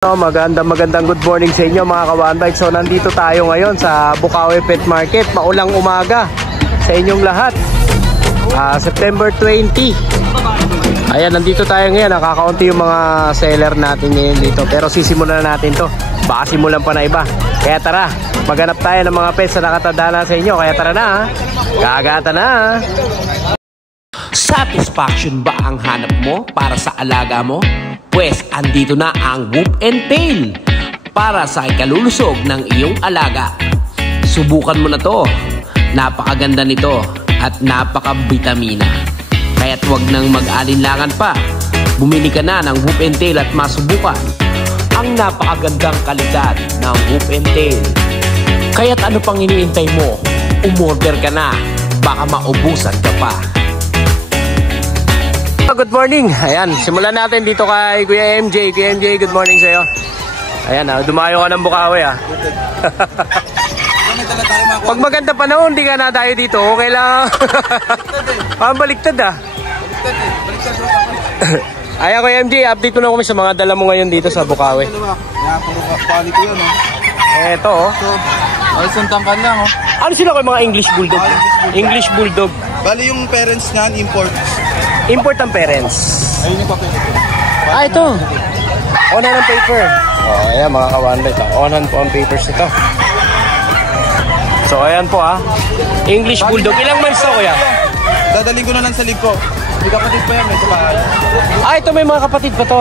Magandang good morning sa inyo mga ka-OneBike. So nandito tayo ngayon sa Bukawi Pet Market. Maulang umaga sa inyong lahat. September 20. Ayan, nandito tayo ngayon. Nakakaunti yung mga seller natin ngayon dito. Pero sisimulan na natin to. Baka simulan pa na iba. Kaya tara, maghanap tayo ng mga pets na nakatanda na sa inyo. Kaya tara na, gagata na. Satisfaction ba ang hanap mo para sa alaga mo? Pues andito na ang Whoop and Tail para sa ikalulusog ng iyong alaga. Subukan mo na to. Napakaganda nito at napaka-vitamina. Kaya't wag nang mag-alinlangan pa. Bumili ka na ng Whoop and Tail at masubukan ang napakagandang kalidad ng Whoop and Tail. Kaya't ano pang iniintay mo? Umorder ka na. Baka maubusan ka pa. Good morning. Ayan, simulan natin dito kay Kuya MJ. Kuya MJ, good morning sa iyo. Ayan, dumayo ka ng Bukawi Pag maganda panahon, di ka na tayo dito. Okay lang. Baliktad Ayan, Kuya MJ, update mo na kami sa mga dala mo ngayon dito sa Bukawi. Quality yun, Eto, isang tangkan lang, Ano sila kayo mga English Bulldog? English Bulldog. Bali yung parents nga, import. Import ang parents. Ayun yung papel. Ito. Onan ang paper. Ayan mga ka-OneBike. Onan po ang papers nito. So ayan po English Bulldog. Ilang months to, kuya? Dadaling ko na lang sa ligo. May kapatid pa yan, may sabahan. Ito may mga kapatid pa to.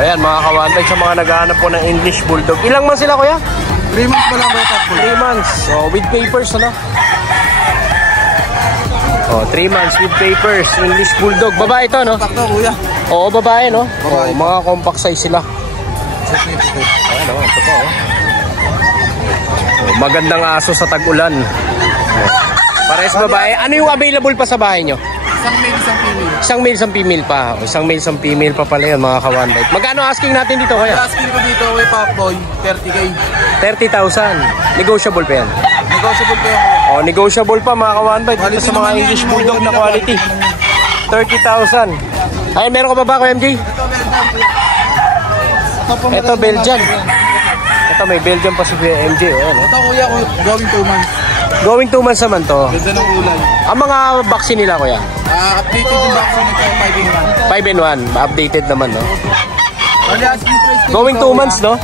Ayan mga ka-OneBike, sa mga naghahanap po ng English Bulldog. Ilang months sila, kuya? 3 months pa lang ba ito? 3 months. So with papers, 3 months with papers. English Bulldog. Babae ito, no? Takto, kuya. Oo, babae, no? Babae. Mga compact size sila. Ayan, ito po, magandang aso sa tag-ulan. Pares babae. Ano yung available pa sa bahay nyo? Isang male, isang female. Isang male, isang female pa. Isang male, isang female pa pala yun, mga ka-OneBike. Magkano asking natin dito, kaya? Asking ko dito, kay Popboy, 30K. 30,000. Negotiable pa yan. Negotiable pa yan. Negotiable pa, mga ka-OneBike. Dito sa mga English Bulldog na quality. 30,000. Ay, meron ka ba Kuya MJ? Ito, Belgian. Ito, may Belgian pa si Kuya MJ. Ito, kuya, going 2 months. Going 2 months naman to. Ganda ng kulay. Ang mga vaccine nila, kuya? Updated yung vaccine nito, 5 in 1. Updated naman, no? Bali, asking price dito, Going 2 months, no?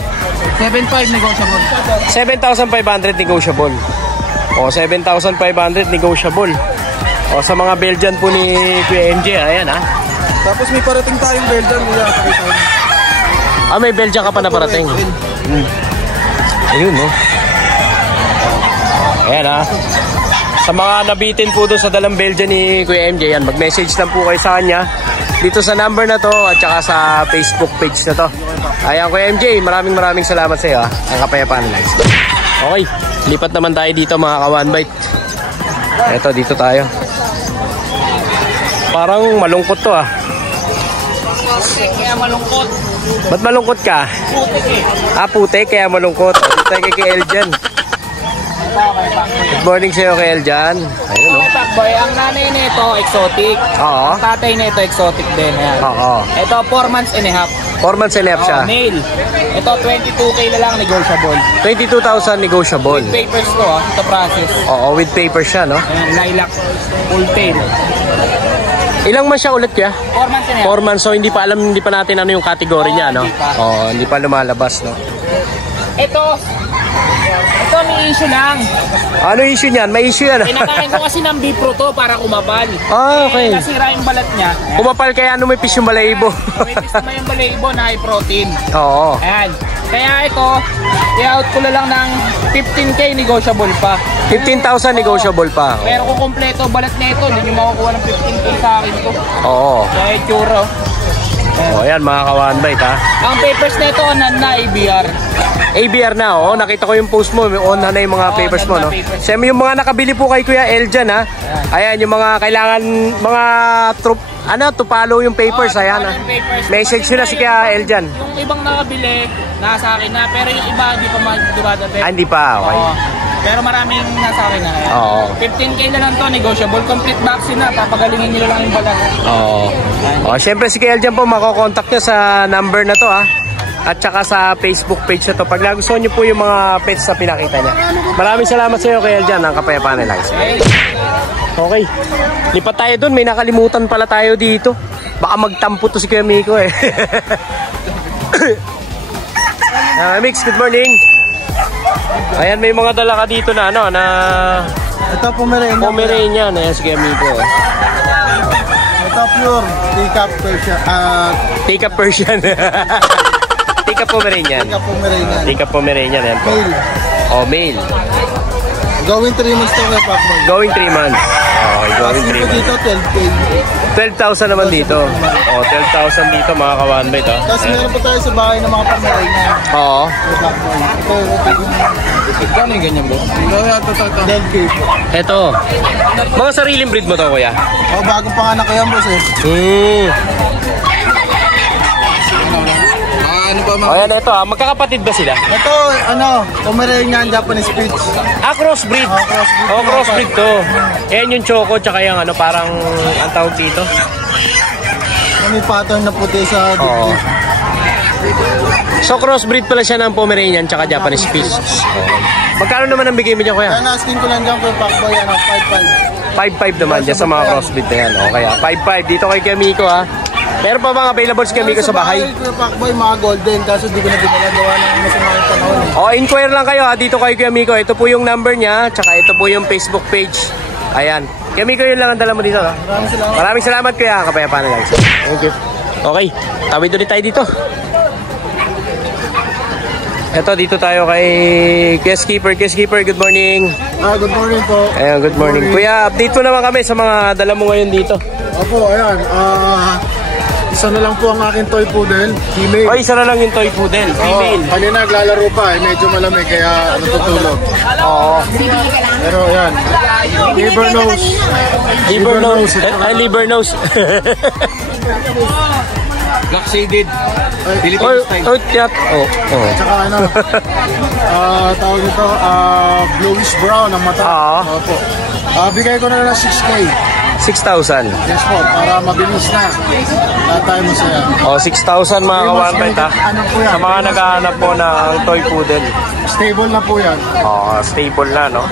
7.5 negotiable. 7,500 negotiable. 7,500 negotiable. Sa mga Belgian po ni Kuya MJ, ayan Tapos may parating tayong Belgian, kuya. May Belgian ka pa na parating. Ayun, no? Ayan, Sa mga nabitin po doon sa dalang Belgian ni Kuya MJ, yan, mag-message lang po kayo sa kanya dito sa number na to at saka sa Facebook page na to. Ayan, Kuya MJ, maraming salamat sa iyo, Ang kapayapaan lang. Okay, lipat naman tayo dito mga ka-OneBike. Eto, dito tayo. Parang malungkot to Kaya malungkot. Ba't malungkot ka? Putik Putik, kaya malungkot. Dito tayo kay Eljan. Good morning sa iyo kay Eljan. Ayun, Boy, ang nanay nito exotic. Oo. Ang tatay nito exotic din. Ayan. Oo. Ito 4 months and a half. 4 months and a half siya. Male. Ito 22K na lang negotiable. 22,000 negotiable. With papers to ito process. Oo, with paper siya, no? Ayan, lilac full tail. Ilang months siya ulit kaya? 4 months and a half. 4 months, so hindi pa natin ano yung category niya, no? Hindi pa. Hindi pa lumalabas, no? Ito may issue lang. Ano issue niyan? May issue yan. Pinakain ko kasi ng Bipro to para kumapal. Okay. Nasira yung balat niya. Kumapal kaya numipis yung balahibo. May naman yung balahibo na high protein. Oo. Ayan. Kaya ito, i-out ko na lang ng 15K negotiable pa. 15,000 negotiable pa. Pero kung kompleto balat na ito, hindi nyo makukuha ng 15K sa akin ko. Oo. Kaya itsura. Ayan mga ka-OneBike, Ang papers na ito, onan na ABR. ABR na, nakita ko yung post mo, on na yung mga papers mo, no? Siyempre yung mga nakabili po kay Kuya Eljan, Ayan, yung mga kailangan, mga to follow yung papers, ayan. Message nyo na si Kuya Eljan. Yung ibang nakabili, nasa akin na, pero yung iba hindi pa dumadating. Hindi pa, okay. Pero maraming nasa akin na. Oo. 15K na lang to, negotiable. Complete vaccine na, papagalingin nyo lang yung balat. Oo. Oh, syempre si Kuya Eljan po, makokontakt nyo sa number na to ha. At saka sa Facebook page na to. Pag nagustuhan nyo po yung mga pets na pinakita niya. Maraming salamat sa iyo Kuya Eljan. Ang kapayapaan nila. Okay. Lipat tayo dun. May nakalimutan pala tayo dito. Baka magtampo to si Kuya Miko eh. Mix, good morning. Ayan, may mga dala ka dito na ano, na Ito Pomeranian. Pomeranian. Ayan si Kuya Miko. Ito pure teacup Persian. Teacup Persian. Teacup Pomeranian. Teacup Pomeranian. Teacup Pomeranian. Ayan po. Male. Oh, male. Going 3 months to kay Pacboy. Going 3 months. Okay, going 3 Dito months. dito 12K. 12,000 naman dito. Oh, 12,000 dito mga kawan ba ito? Tapos meron pa tayo sa bahay ng mga Pomeranian. Oo. Kay Pacboy. Ito Gano'n yung ganyan bro? Ito. 12K po. Ito. Mga sariling breed mo to, kuya? Oh, bagong panganak ko yan boss eh. Ano ba O yan, ito magkakapatid ba sila? Ito, Pomeranian Japanese Spitz. Crossbreed. crossbreed. Oh, crossbreed to. Yan yung choco, tsaka yung parang, ang tawag dito? May pattern na puti sa Oo. dito. So, crossbreed pala siya ng Pomeranian, tsaka Japanese Spitz. Okay. Magkano naman ang bigay mo dyan, kuya? Kaya na-asking ko lang dyan kay Pacboy, 5.5. 5.5 naman dyan sa mga crossbreed na yan. Okay, 5.5 dito kay Kuya Miko, ha? Meron pa bang available si Kuya Miko sa bahay? Kay Pacboy, mga golden, kaso di ko na dinalagawa ng masamang panahon eh. O, inquire lang kayo ha, dito kay Kuya Miko. Ito po yung number niya, tsaka ito po yung Facebook page. Ayan. Kuya Miko, yun lang ang dala mo dito, no? Maraming salamat, kuya. Kapayapaan na lang. Thank you. Okay, tawid ulit tayo dito. Ito, dito tayo kay Kuya Skipper. Kuya Skipper, good morning. Good morning po. Ayan, good morning. Kuya, update mo naman kami sa mga dala mo ngayon dito. Opo, ayan. Isa na lang po ang aking toy poodle, female. O, isa na lang yung toy poodle, female. Kanina naglalaro pa, medyo malamig kaya natutulog. Oo. Pero ayan, liver nose. Liver nose. Ay, liver nose. Black shaded. Oh, oh, tiyat. Oh, oh. Tsaka ano, tawag nito, bluish brown ang mata. Oo. Opo. Bigay ko na lang 6K. 6,000. Yes po, para mabilis na. Lahat tayo masaya. O, 6,000 mga kawanbait ha. Ano po yan? Sa mga naghahanap po ng toy poodle. Stable na po yan. O, stable na, no?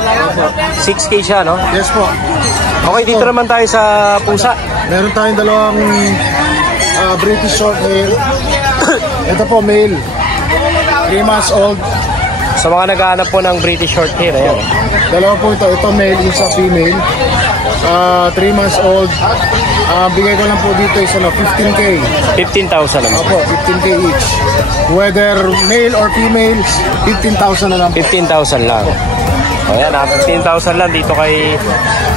6K siya, no? Yes po. Okay, dito naman tayo sa pusa. Meron tayong dalawang British short hair. Ito po, male. 3 months old. Sa mga naghahanap po ng British short hair, ayan. Dalawa po ito. Ito male, isa female. 3 months old. Bigay ko lang po dito isa na 15K. 15,000 naman. Opo, 15K each. Whether male or female, 15,000 na lang po. 15,000 lang. O yan ha, 15,000 lang dito kay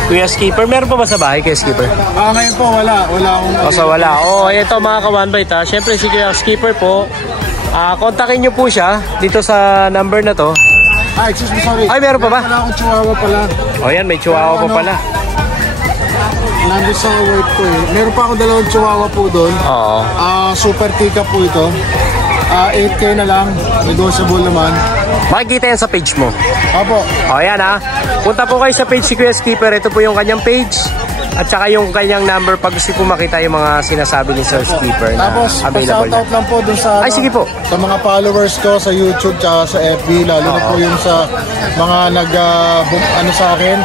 Kuya Skipper. Meron pa ba sa bahay, Kuya Skipper? Ngayon po, wala. Wala akong... O sa wala. O, ito mga kawanbait ha. Siyempre si Kuya Skipper po, kontakin nyo po siya dito sa number na to. Excuse me, sorry. Ay, meron pa ba? Wala akong chihuahua pala. O yan, may chihuahua pa pala. Nandun sa weight ko eh. Meron pa akong dalawang chihuahua po doon. Oo. Super tika po ito. 8K na lang. Negotiable naman. Makikita yan sa page mo. Opo. O yan ha. Punta po kayo sa page si Kuya Skipper. Ito po yung kanyang page. At saka yung kanyang number pag gusto po makita yung mga sinasabi ni Sir Skipper na Tapos, available pa-shoutout lang po dun sa, Ay, sige po. Sa mga followers ko sa YouTube tsaka sa FB, lalo na po yung sa mga sa akin,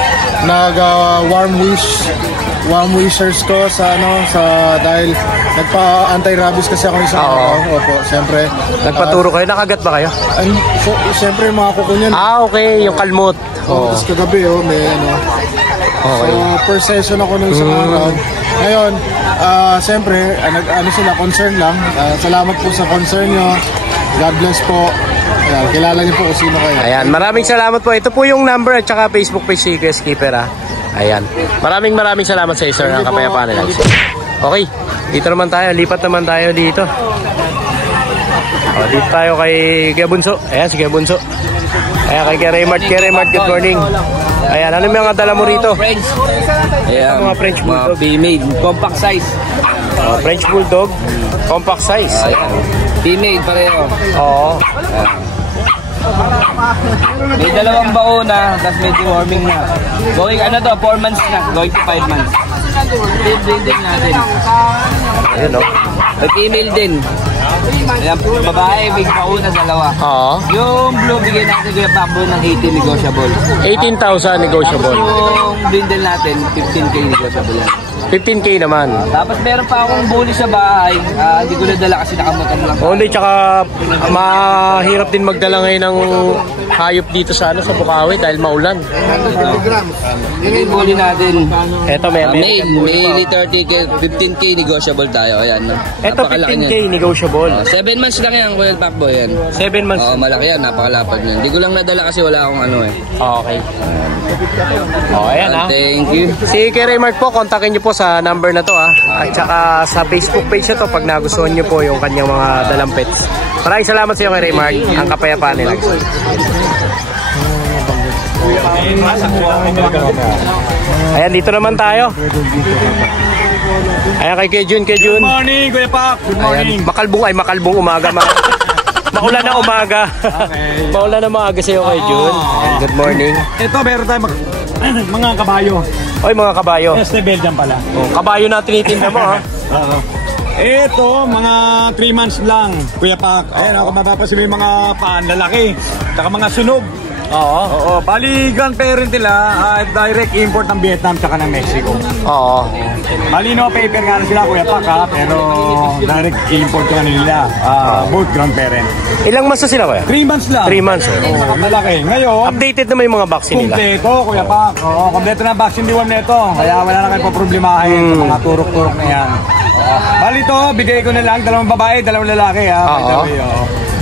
warm wishers ko sa dahil nagpa-anti-rabies kasi ako isang araw. Opo, siyempre. Nagpaturo kayo. Nakagat ba kayo? Siyempre yung mga kuko niyan. Okay. Yung kalmot. Oo. Tapos kagabi, may Okay. So, per session ako nung isang araw. Ngayon, siyempre, sila, concern lang. Salamat po sa concern nyo. God bless po. Ayan, kilala niyo po kung sino kayo. Ayan. Maraming salamat po. Ito po yung number at saka Facebook page si Kuya Skipper ha. Ayan. Maraming salamat sa Sir ng kapayapaan nila. Okay. Dito naman tayo. Lipat naman tayo dito. O, dito tayo kay Kuya Bunso. Ayan, si Kuya Bunso. Ayan, kay Raymart. Raymart, good morning. Ayan, ano yung mga dala mo rito? French. Ayan, Mga French Bulldog. Mga female, compact size. French Bulldog, compact size. Ayan. Female pareho. Oo. May dalawang bauna, tapos may deworming na. Going 4 months na, going to 5 months. Din natin. Ayun, no? May female din. Ayan, babae, big bauna, dalawa. Oo. Yung blue, bigyan natin Kuya Pakbo ng 18 negotiable. 18,000 negotiable. Yung brindle natin, 15K negotiable yan. 15K naman. Tapos meron pa akong bully sa bahay. Hindi ko nadala kasi nakamutan lang. Only, tsaka mahirap din magdala ngayon ng hayop dito sa Bukawi dahil maulan. Ito yung bully natin. Eto, may May 30K, 15K negotiable tayo. Ayan. Eto, 15K negotiable. 7 months lang yan, Kuya Pakbo yan. 7 months. Oo, malaki yan, napakalapad yan. Hindi ko lang nadala kasi wala akong Okay. Ayan ha. Thank you. Si Kuya Mark po, kontakin nyo po sa number na to ha. At saka sa Facebook page na to pag nagustuhan nyo po yung kanyang mga dalang pets. Maraming salamat sa iyo Kuya Mark. Ang kapayapaan nila. Ayan, dito naman tayo. Ayan kay Kejun. Good morning, Kuya Pak. Good morning. Ayan, makalbong umaga. Maulan na umaga. Okay. Maulan na maaga sa iyo kay Jun. Good morning. Ito, meron tayo mga kabayo. Oy, mga kabayo. Este Belgian pala. Oh, kabayo na tinitinda mo ha. Oo. Ito, mga 3 months lang, Kuya Pak. Ayan, kung mapapasin mo yung mga paan, lalaki. Saka mga sunog. Oo, bali grand parent nila, direct import ng Vietnam saka ng Mexico. Oo. Bali no paper nga na sila Kuya Pak ha, pero direct import ka nila, both grand parent. Ilang months na sila kaya? 3 months lang. 3 months. Oo, malaki. Ngayon, Updated naman yung mga vaccine nila. kumpleto Kuya Pak. Oo, kumpleto na vaccine deworm nito. Kaya wala na kayo problemahin sa mga turok-turok na yan. Bali to, bigay ko na lang, 2 babae, 2 lalaki ha. Oo.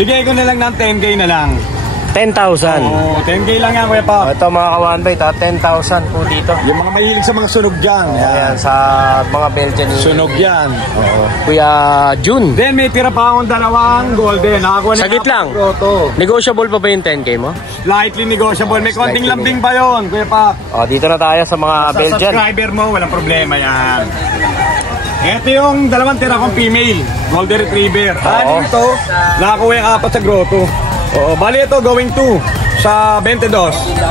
Bigay ko na lang ng 10K na lang. 10,000. Oo, 10K lang yan Kuya Pak. Ito mga ka-1bite ha, 10,000 po dito. Yung mga mahilig sa mga sunog dyan. Ayan, sa mga Belgian. Sunog yan. Kuya Jun. Then may tira pa akong 2 golden. Nakakuha na Saglit ako lang. ng grotto. Negotiable pa ba yung 10K mo? Slightly negotiable. May konting Slightly lambing pa yun, Kuya Pak. O, dito na tayo sa mga Sa Belgian. subscriber mo, walang problema yan. Ito yung 2 tira kong female, Golden Retriever. Ano ito? Nakakuha yung 4 sa grotto. Oo, bali ito going to sa 22.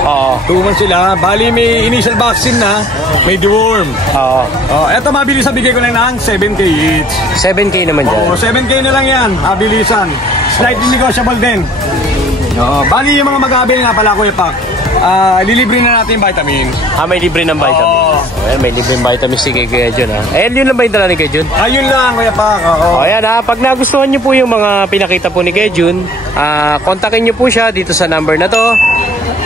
Oo. 2 months sila. Bali may initial vaccine na, may deworm. Oo. Ito mabilis na bigay ko na ng 7K each. 7K naman dyan. Oo, 7K na lang yan, mabilisan. Slightly negotiable din. Oo, bali yung mga mag-aabil nga pala Kuya Pak. Lilibre na natin yung vitamins. May libre ng vitamins. Oo. Ayan, may libre ng vitamins si Kuya Jun ha. Ayan, yun lang ba yung dala ni Kuya Jun? Ayun lang Kuya Pak. Oo. O ayan ha, pag nagustuhan nyo po yung mga pinakita po ni Kuya Jun, kontakin nyo po siya dito sa number na to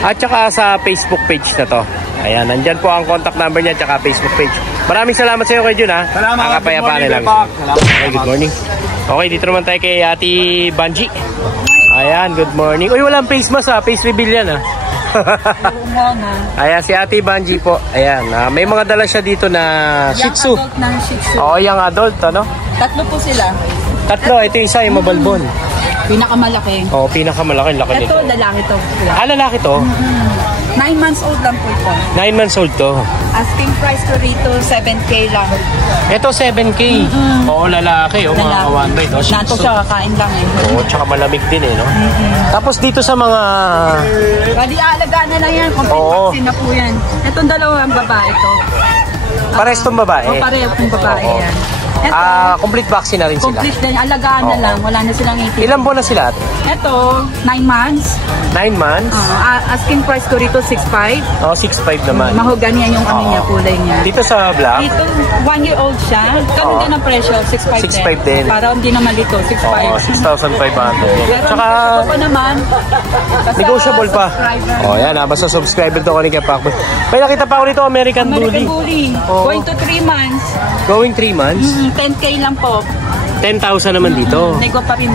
at saka sa Facebook page na to. Ayan, nandyan po ang contact number niya at saka Facebook page. Maraming salamat sa iyo Kuya Jun ha. Salamat. Ang kapayapaan Good morning, lang. Kuya Pak. Salamat. Okay, good morning. Okay, dito naman tayo kay Ate Banji. Ayan, good morning. Uy, walang face mask ha, face reveal yan ha. Ayan, si Ate Banji po. Ayan, may mga dala siya dito na Shih Tzu. Young adult ng Shih Tzu. Oo, young adult, ano? 3 po sila. 3, ito isa, yung mabalbon. Pinakamalaki. Oo, pinakamalaki, laki nito. Ito, lalaki to. Lalaki to? 9 months old lang po ito. 9 months old to. Asking price ko rito, 7K lang. Ito, 7K. Oo, lalaki. O, mga ka-1bite. Nato siya, kakain lang eh. Oo, tsaka malamig din eh, no? Tapos dito sa mga... Bali, aalagaan na lang yan. Complete Oo. vaccine na po yan. Itong 2 babae ito. Pares tong babae. O, pareho itong babae Oo. yan. Ito, Complete vaccine na rin sila. complete din. Alagaan na Oo. lang. Wala na silang 18. Ilan buwan na sila? Ito, 9 months. 9 months? Asking price ko rito, 6.5. Oo, 6'5 naman. Mahogany yan yung ano niya, kulay niya. Dito sa black? Dito, 1-year-old siya. Ganun Oo. din ang presyo, 6.5 din. 6'5 din. Para hindi naman dito, 6.5. Oo, 6,500. Pero Tsaka, gusto ko naman, basta negotiable pa. subscriber. Oh, yan ha. Basta subscriber to kanina pa. May nakita pa ako rito, American Bully. American Bully. Oo. Going to 3 months. Going 3 months. 10K lang po. 10,000 naman dito. Nego pa rin.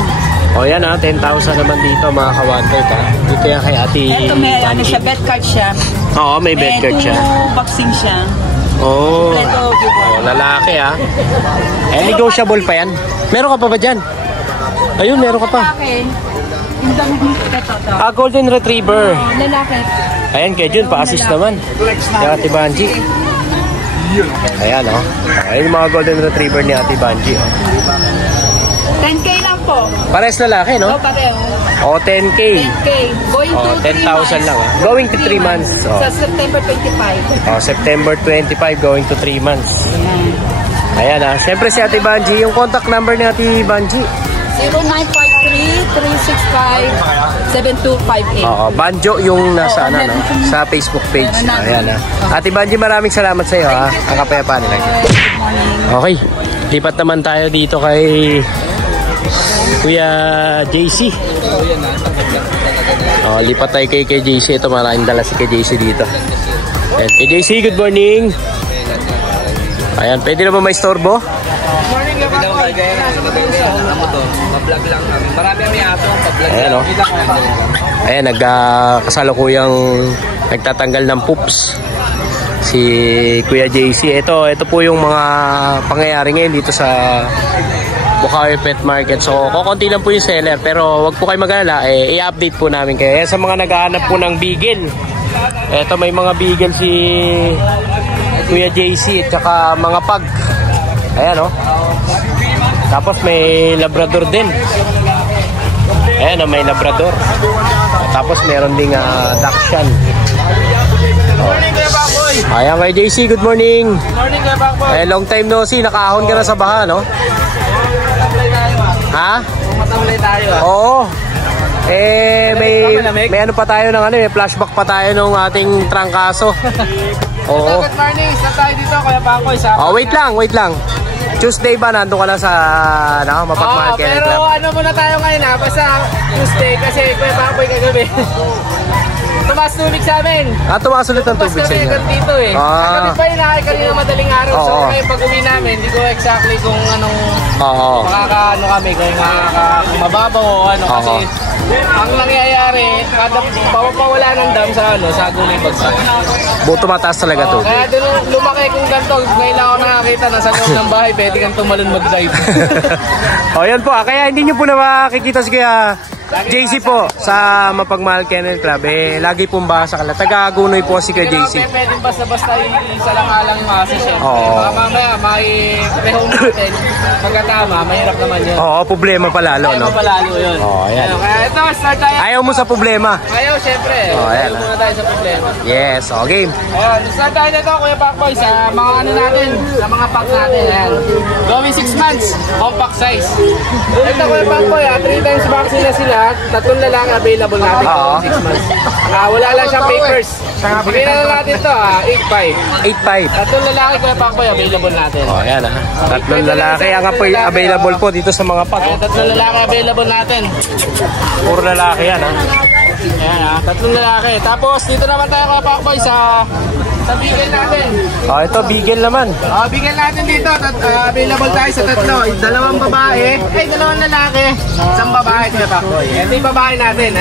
O yan ha, 10,000 naman dito mga ka-1bite ha. Dito yan kay Ate Ito may ano Banji. siya, bed card siya. Oo, may bed card siya. 2 vaccine siya. Oo. Kompleto, Oh, lalaki ha. Negotiable pa yan. Meron ka pa ba dyan? Ayun, meron ka pa. Lalaki. Yung ito. Golden Retriever. Lalaki. Ayan, kay Jun, pa-assist naman. Kay Ate Banji. Ayan o. Ayan yung mga Golden Retriever ni Ate Banji. 10K lang po. Pares lalaki, no? Oh, pareho. O, 10K. 10K. Going to 3 months. 10,000 lang. Going to 3 months. Oh. Sa September 25. Oh, September 25, going to 3 months. Ayan ah. Siyempre si Ate Banji, yung contact number ni Ate Banji. 0953-365-7258. Oo, Banjo yung nasa ano, no? Sa Facebook page. Ayan ah. Ate Banji, maraming salamat sa iyo ha. Ang kapayapaan nila. Okay, lipat naman tayo dito kay Kuya JC. Oh, lipat tayo kay JC. Ito, maraming dala si kay JC dito. Ayan, kay JC, good morning. Ayan, pwede na ba may storbo? Morning, Gabakoy. Ako to, pa-vlog lang kami. Marami kami aso, pa-vlog Ayan, lang. Ayan, kasalukuyang nagtatanggal ng poops si Kuya JC. Ito po yung mga pangyayari ngayon dito sa Bukawi Pet Market. So, kukunti lang po yung seller. Pero wag po kayo mag-alala, i-update po namin kayo. Sa mga naghahanap po ng beagle, ito may mga beagle si Kuya JC at saka mga pug. Ayan o. Tapos may labrador din. Ayan o, may labrador. Tapos meron ding Dachshund. Ayan kay JC, good morning. Morning, Gabakoy. Long time no see, nakaahon ka na sa baha, no? Ha? Matamlay tayo Oo. May ano pa tayo ng may flashback pa tayo nung ating trangkaso. Oo. Good morning, isa tayo dito, Kuya Bakoy. Oh, wait lang. Tuesday ba nandun ka na sa Mapag Market pero Club? ano muna tayo ngayon basta Tuesday kasi Kuya Bakoy kagabi. Tumas tubig sa amin. Tumakas ulit ang tubig sa inyo. Tumas dito eh. Kagabi pa yun, kanina madaling araw. So ngayon pag uwi namin, hindi ko exactly kung anong makakaano kami, kung mababaw o ano kasi ang nangyayari, kada pawala ng dam sa gulay bagsak. Buto mataas talaga tubig. Kaya doon lumaki kung ganito, ngayon lang ako nakakita na sa loob ng bahay, pwede kang tumalon mag-dive. Yan po. Kaya hindi nyo po na makikita si Kuya JC po sa Mapagmahal Kennel Club. Lagi pong baha sa kalat. Taga-Agunoy po si Kuya JC. Pero pwede basta-basta isa lang alang yung aso siya. Oo. Mamaya may rehome natin. Pagkatama, mahirap naman yun. Oo, problema palalo, no? Ayaw palalo yun. Ayan. Kaya ito, start tayo. Ayaw mo sa problema. Ayaw, syempre. Ayan. Ayaw muna tayo sa problema. Yes, game. Ayan, start tayo nito, Kuya Pakboy, sa mga ano natin, sa mga pack natin. Ayan. Going 6 months, compact size. Ito, Kuya Pakboy, 3 times vaccine na sila. 3 lalaki available natin for 6 months. Wala lang siyang papers. Bigyan na natin ito, 8.5. 8.5. 3 lalaki, Kuya Pakboy, available natin. Ayan 3 lalaki ang available po dito sa mga pack. Ayan, 3 lalaki available natin. Puro lalaki yan, Ayan 3 lalaki. Tapos dito naman tayo, Kuya Pakboy, sa bigel natin. Ito bigel naman. Bigel natin dito. Available tayo sa 3. 2 babae. 2 lalaki. 1 babae, Kuya Pakboy. Ito yung babae natin.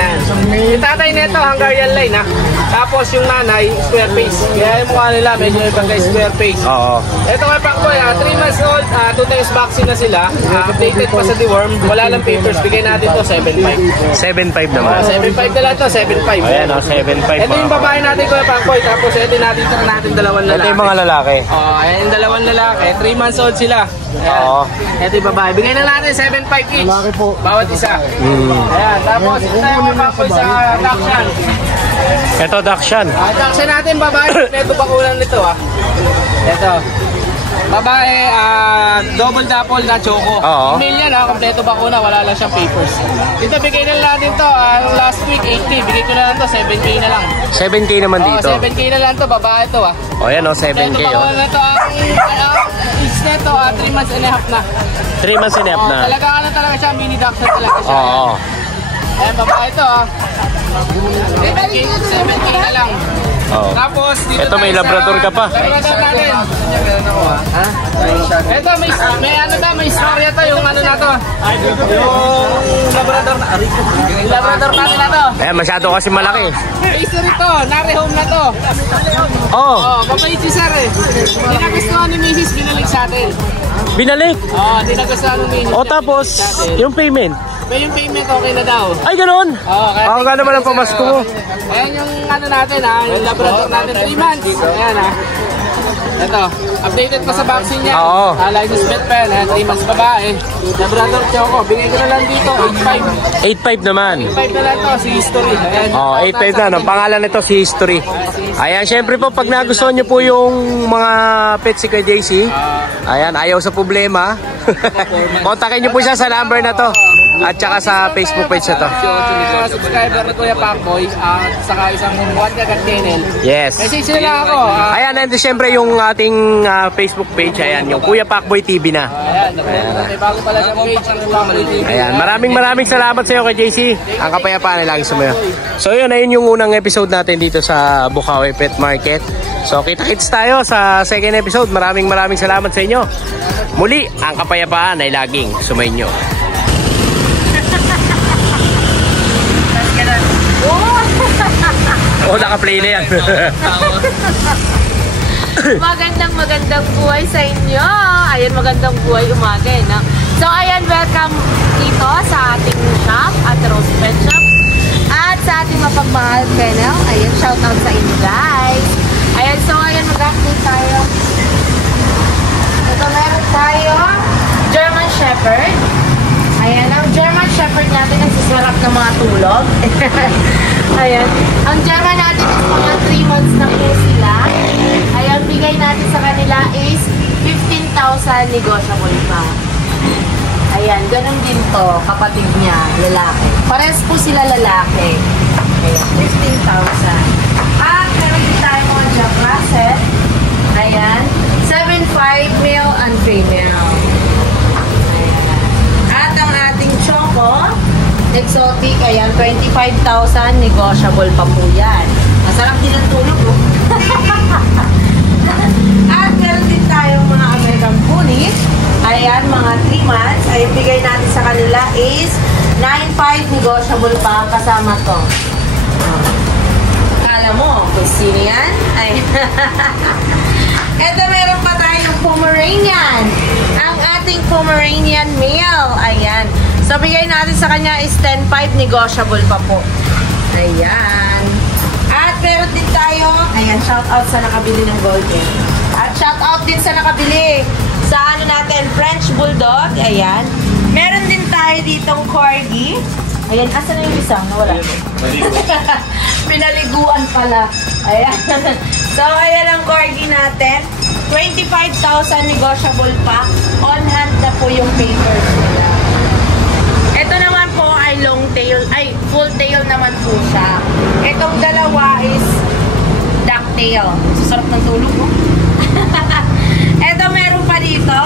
Yung tatay nito, Hungarian line. Tapos yung nanay, square face. Kaya yung mukha nila, medyo ibang guys, square face. Oo. Ito, Kuya Pakboy, 3 months old, 2 times vaccine na sila. Updated pa sa deworm. Wala lang papers. Bigay natin to 7.5. 7.5 naman. 7.5 na lang to, 7.5. Ayan 7.5. Ito yung babae natin, Kuya Pakboy. Tapos ito natin 2 lalaki. Ito yung mga lalaki. Ayan yung 2 lalaki. 3 months old sila. Oo. Ito yung babae. Bigay na natin 7.5 each. Laki po. Bawat isa. Ayan. Tapos ito tayo mga Pakboy sa Dachshund. Ito Dachshund. Dachshund natin babae. Ito bakulan nito Ito. Babae, double dapple na choco. Oo. Email yan kompleto bakuna, wala lang siyang papers. Ito, bigay na natin to. Last week, 80. Bigay ko na lang to, 7K na lang. 7K naman dito. 7K na lang to, babae to Ayan 7K Ito, bakuna na to. Age na to, 3 months and a half na. 3 months and a half na. Talaga talaga siya, mini dachshund talaga siya. Oo. Ayan, babae to 7K na lang. Tapos, dito ito may labrador ka pa. Labrador natin. Ito, may istorya to, yung ano na to. Yung labrador natin na to. Masyado kasi malaki. History to, nare-home na to. Mabait si sir Hindi nagustuhan ni Mrs. binalik sa atin. Binalik? Hindi nagustuhan ni Mrs. Tapos, yung payment? Yung payment okay na daw. Ay, ganoon? Ang gano'n naman ang pamasko mo. Ayan yung ano natin yung labrador natin, 3 months. Ayan Ito, updated pa sa vaccine niya. Oo. Linus Bet pa yan, 3 months babae. Labrador Choco, bigay ko na lang dito, 8.5. 8.5 naman. 8.5 na lang to, si History. Ayan. Oh, 8.5 na. Ang pangalan nito si History. Ayan, syempre po, pag nagustuhan nyo po yung mga pets si Kuya JC, ayan, ayaw sa problema. Kontakin nyo po siya sa number na to. At saka sa Facebook page na to. Subscriber ni Kuya Pacboy at saka isang 1 kagat channel. Yes. Message nila ako. Ayan, and syempre yung ating Facebook page, ayan, yung Kuya Pacboy TV na. Ayan, may bago pala sa page ang Pacboy TV. Ayan, maraming salamat sa iyo kay JC. Ang kapayapaan ay lagi sumayo. So yun, ayun yung unang episode natin dito sa Bukawi Pet Market. So kita-kits tayo sa second episode. Maraming salamat sa inyo. Muli, ang kapayapaan ay laging sumainyo. Oh, naka-play na yan. Magandang buhay sa inyo. Ayan, magandang buhay umaga, no? So, ayan, welcome dito sa ating shop at Rose Pet Shop. At sa ating mapagmahal kennel. Ayan, shout out sa inyo, guys. Ayan, so, ayan, mag-update tayo. Ito, meron tayo German Shepherd. Ayan, ang German Shepherd natin ang sasarap ng mga tulog. Ayan, ang German natin is mga 3 months na po sila. Ayan, bigay natin sa kanila is 15,000 negotiable pa. Ayan, ganun din to, kapatid niya, lalaki. Pares po sila lalaki. Ayan, 15,000. At meron din tayo mga Jack Russell. Ayan, 7.5 male and female. At ang ating Choco, exotic, ayan, 25,000, negotiable pa po yan. Masarap din ang tulog, oh. At meron din tayong mga American Pony. Ayan, mga 3 months. Ayan, bigay natin sa kanila is 9.5, negotiable pa kasama to. Alam mo kung sino yan? Ayan. Ito, meron pa tayong Pomeranian. Ang ating Pomeranian male. Ayan. So, bigay natin sa kanya is 10.5, negotiable pa po. Ayan. At meron din tayo, ayan, shout out sa nakabili ng golden. At shout out din sa nakabili sa ano natin, French Bulldog. Ayan. Meron din tayo ditong Corgi. Ayan, asa na yung isang? Nawala. Pinaliguan pala. Ayan. So, ayan ang Corgi natin. 25,000, negotiable pa. On hand na po yung papers nila. Ito naman po ay long tail, ay full tail naman po siya. Itong dalawa is duck tail. Sarap ng tulog mo. Ito meron pa dito.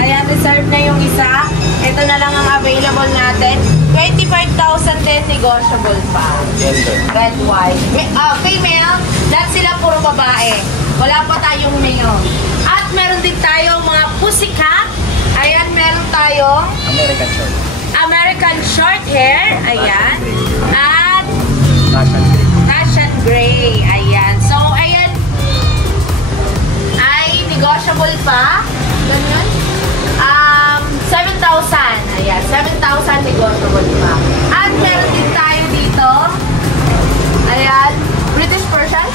Ayan, reserve na yung isa. Ito na lang ang available natin. 25,000 din, negotiable pa. Red, white. Female, lahat sila puro babae. Wala pa tayong male. At meron din tayo mga pussycat. Ayan, meron tayong American short hair. Ayan. At Russian gray. Ayan. So, ayan. Ay, negotiable pa. Ganyan. 7,000. Ayan. 7,000 negotiable pa. At meron din tayo dito. Ayan. British Persian.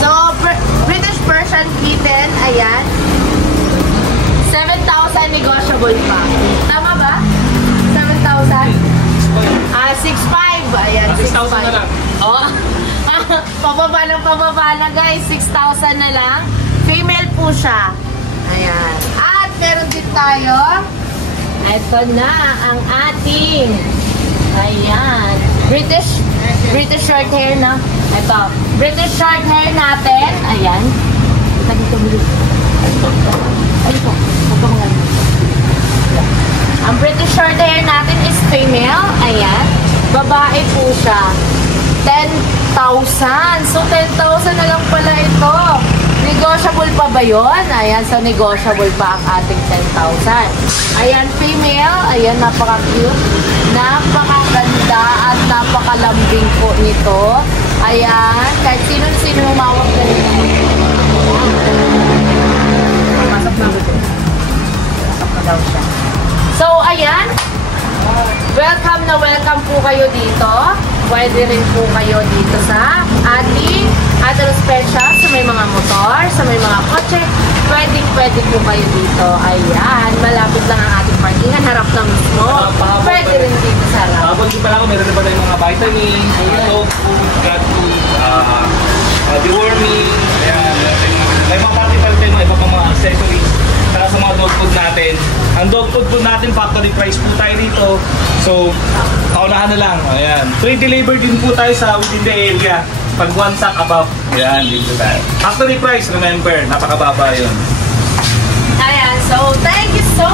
So, British Persian kitten. Ayan. 7,000 negotiable pa. Tama ba? 7,000? 6,500. Ayan, 6,000 na lang. Oh. Pababa na guys. 6,000 na lang. Female po siya. Ayan. At meron din tayo. Ito na ang ating. Ayan. British short hair na. Ito. British short hair natin. Ayan. Ito dito. Ay po. Ang British short hair natin is female. Ayan. Babae po siya. 10,000. So, 10,000 na lang pala ito. Negotiable pa ba yun? Ayan. So, negotiable pa ang ating 10,000. Ayan, female. Ayan, napaka-cute. Napakaganda at napakalambing po nito. Ayan. Kahit sino umawag na nito. Masap na ito. Masap na daw siya. So, ayan. welcome na welcome po kayo dito. Pwede rin po kayo dito sa ating Ateros Pet Shop, sa may mga motor, sa may mga kotse. Pwede po kayo dito. Ayan, malapit lang ang ating parkingan, harap na mismo. Pwede rin dito sa harap. Habang di pa lang, meron na pa tayong mga vitamins, dog food, cat food, deworming, ayan. May mga party pa rin mga iba pang mga accessories. Saka sa mga dog food natin. Ang dog food po natin, factory price po tayo rito. So, paunahan na lang. Ayan. Free deliver din po tayo sa within the area. Pag 1 sack above. Ayan, dito tayo. Factory price, remember, napakababa yun. Ayan, so thank you so